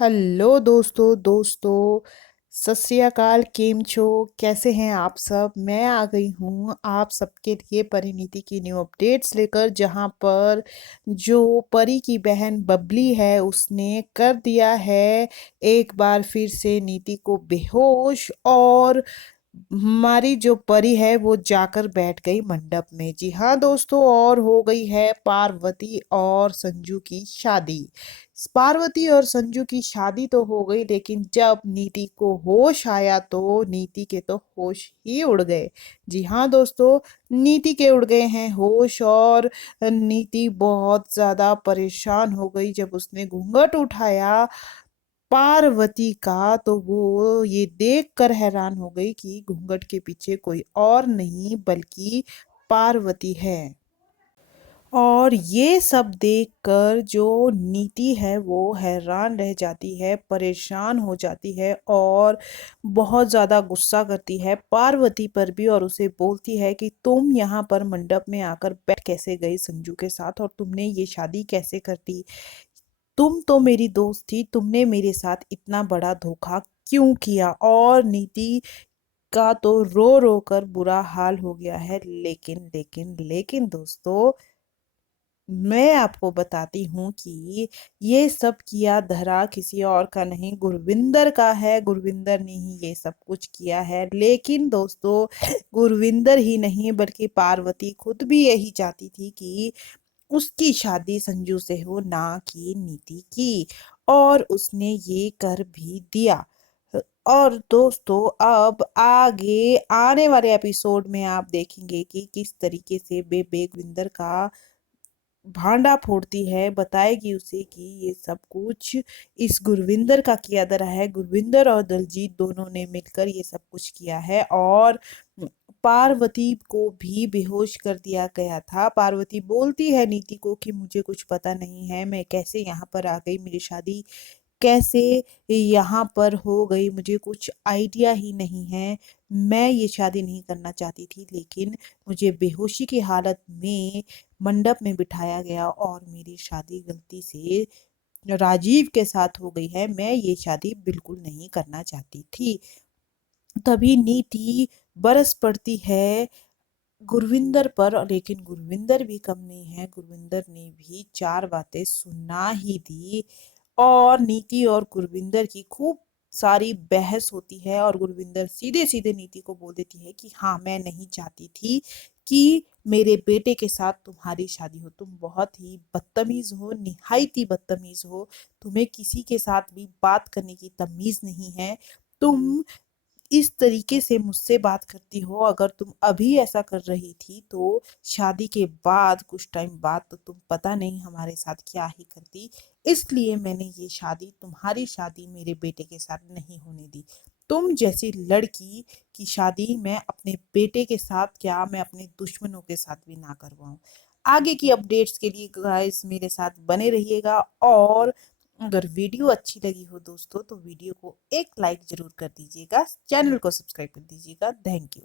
Hello दोस्तों सत श्री अकाल। केम छो? कैसे हैं आप सब? मैं आ गई हूँ आप सबके लिए परिणीति की न्यू अपडेट्स लेकर, जहाँ पर जो परी की बहन बबली है उसने कर दिया है एक बार फिर से नीति को बेहोश, और हमारी जो परी है वो जाकर बैठ गई मंडप में। जी हाँ दोस्तों, और हो गई है पार्वती और संजू की शादी। पार्वती और संजू की शादी तो हो गई, लेकिन जब नीति को होश आया तो नीति के तो होश ही उड़ गए। जी हाँ दोस्तों, नीति के उड़ गए हैं होश, और नीति बहुत ज्यादा परेशान हो गई जब उसने घूंघट उठाया पार्वती का। तो वो ये देखकर हैरान हो गई कि घूंघट के पीछे कोई और नहीं बल्कि पार्वती है। और ये सब देखकर जो नीति है वो हैरान रह जाती है, परेशान हो जाती है, और बहुत ज्यादा गुस्सा करती है पार्वती पर भी, और उसे बोलती है कि तुम यहाँ पर मंडप में आकर बैठ कैसे गई संजू के साथ, और तुमने ये शादी कैसे कर दी? तुम तो मेरी दोस्त थी, तुमने मेरे साथ इतना बड़ा धोखा क्यों किया? और नीति का तो रो रो कर बुरा हाल हो गया है। लेकिन लेकिन लेकिन दोस्तों, मैं आपको बताती हूँ कि ये सब किया धरा किसी और का नहीं, गुरविंदर का है। गुरविंदर ने ही ये सब कुछ किया है। लेकिन दोस्तों, गुरविंदर ही नहीं बल्कि पार्वती खुद भी यही चाहती थी कि उसकी शादी संजू से हो, ना कि नीति की। और उसने ये कर भी दिया। और दोस्तों, अब आगे आने वाले एपिसोड में आप देखेंगे कि किस तरीके से बेबे गुरविंदर का भांडा फोड़ती है, बताएगी उसे कि ये सब कुछ इस गुरविंदर का किया धरा है। गुरविंदर और दलजीत दोनों ने मिलकर ये सब कुछ किया है, और पार्वती को भी बेहोश कर दिया गया था। पार्वती बोलती है नीति को कि मुझे कुछ पता नहीं है, मैं कैसे यहाँ पर आ गई, मेरी शादी कैसे यहाँ पर हो गई, मुझे कुछ आइडिया ही नहीं है। मैं ये शादी नहीं करना चाहती थी, लेकिन मुझे बेहोशी की हालत में मंडप में बिठाया गया, और मेरी शादी गलती से राजीव के साथ हो गई है। मैं ये शादी बिल्कुल नहीं करना चाहती थी। तभी नीति बरस पड़ती है गुरविंदर पर, लेकिन गुरविंदर भी कम नहीं है। गुरविंदर ने भी चार बातें सुना ही दी, और नीति और गुरविंदर की खूब सारी बहस होती है, और गुरविंदर सीधे सीधे नीति को बोल देती है कि हाँ, मैं नहीं चाहती थी कि मेरे बेटे के साथ तुम्हारी शादी हो। तुम बहुत ही बदतमीज हो, निहायती बदतमीज हो। तुम्हें किसी के साथ भी बात करने की तमीज नहीं है। तुम इस तरीके से मुझसे बात करती हो। अगर तुम अभी ऐसा कर रही थी तो शादी के बाद कुछ टाइम बाद तो तुम पता नहीं हमारे साथ क्या ही करती। इसलिए मैंने ये शादी, तुम्हारी शादी मेरे बेटे के साथ नहीं होने दी। तुम जैसी लड़की की शादी मैं अपने बेटे के साथ क्या, मैं अपने दुश्मनों के साथ भी ना करवाऊं। आगे की अपडेट्स के लिए गाइस मेरे साथ बने रहिएगा, और अगर वीडियो अच्छी लगी हो दोस्तों तो वीडियो को एक लाइक जरूर कर दीजिएगा, चैनल को सब्सक्राइब कर दीजिएगा। Thank you.